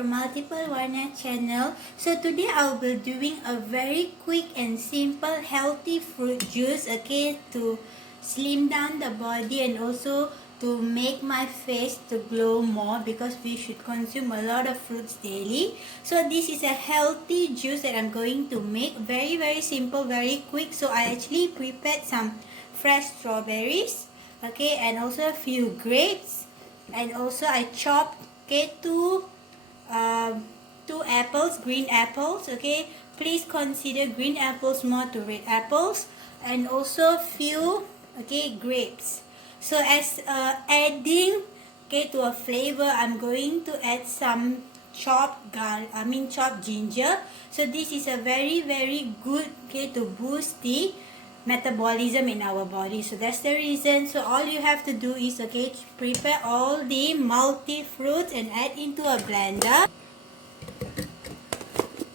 from Multiplewarnas channel. So today I'll be doing a very quick and simple healthy fruit juice, okay, to slim down the body and also to make my face to glow more, because we should consume a lot of fruits daily. So this is a healthy juice that I'm going to make, very simple, very quick. So I actually prepared some fresh strawberries, okay, and also a few grapes, and also I chopped, okay, two apples, green apples, okay. Please consider green apples more to red apples, and also few, okay, grapes. So as adding, okay, to a flavor, I'm going to add some chopped ginger. So this is a very good, okay, to boost the metabolism in our body. So that's the reason. So all you have to do is, okay, prepare all the multi fruits and add into a blender.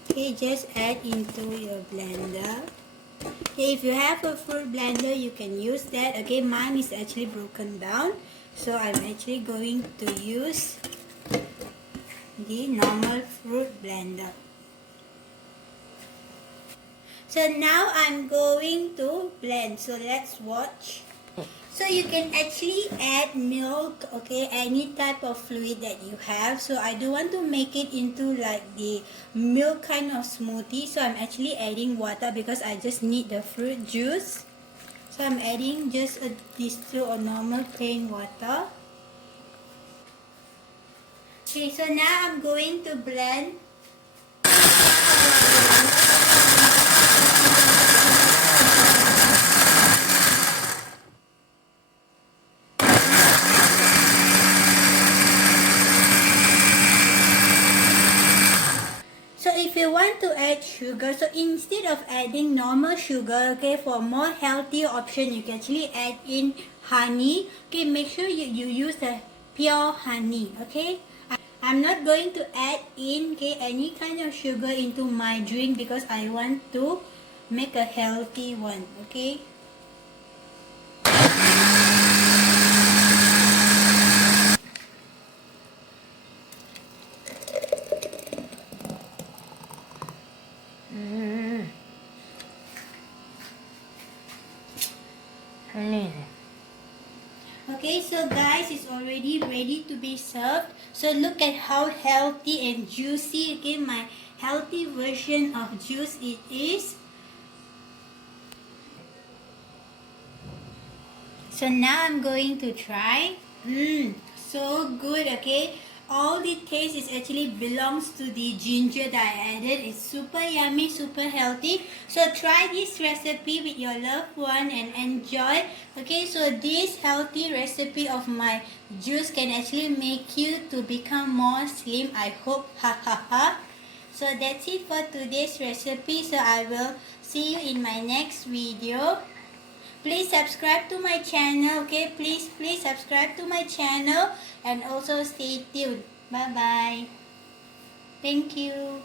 Okay, just add into your blender. Okay, if you have a fruit blender, you can use that. Okay, mine is actually broken down, so I'm actually going to use the normal fruit blender. So now I'm going to blend. So let's watch. So you can actually add milk, okay, any type of fluid that you have. So I don't want to make it into like the milk kind of smoothie. So I'm actually adding water because I just need the fruit juice. So I'm adding just a distill or normal plain water. Okay, so now I'm going to blend. So if you want to add sugar, so instead of adding normal sugar, okay, for more healthy option, you can actually add in honey. Okay, make sure you use the pure honey, okay. I'm not going to add in, okay, any kind of sugar into my drink because I want to make a healthy one, okay. Okay, so guys, it's already ready to be served. So look at how healthy and juicy, okay, my healthy version of juice it is. So now I'm going to try. So good, okay. All the taste is actually belongs to the ginger that I added. It's super yummy, super healthy. So try this recipe with your loved one and enjoy. Okay, so this healthy recipe of my juice can actually make you to become more slim, I hope. So that's it for today's recipe. So I will see you in my next video. Please subscribe to my channel, okay? Please subscribe to my channel and also stay tuned. Bye bye. Thank you.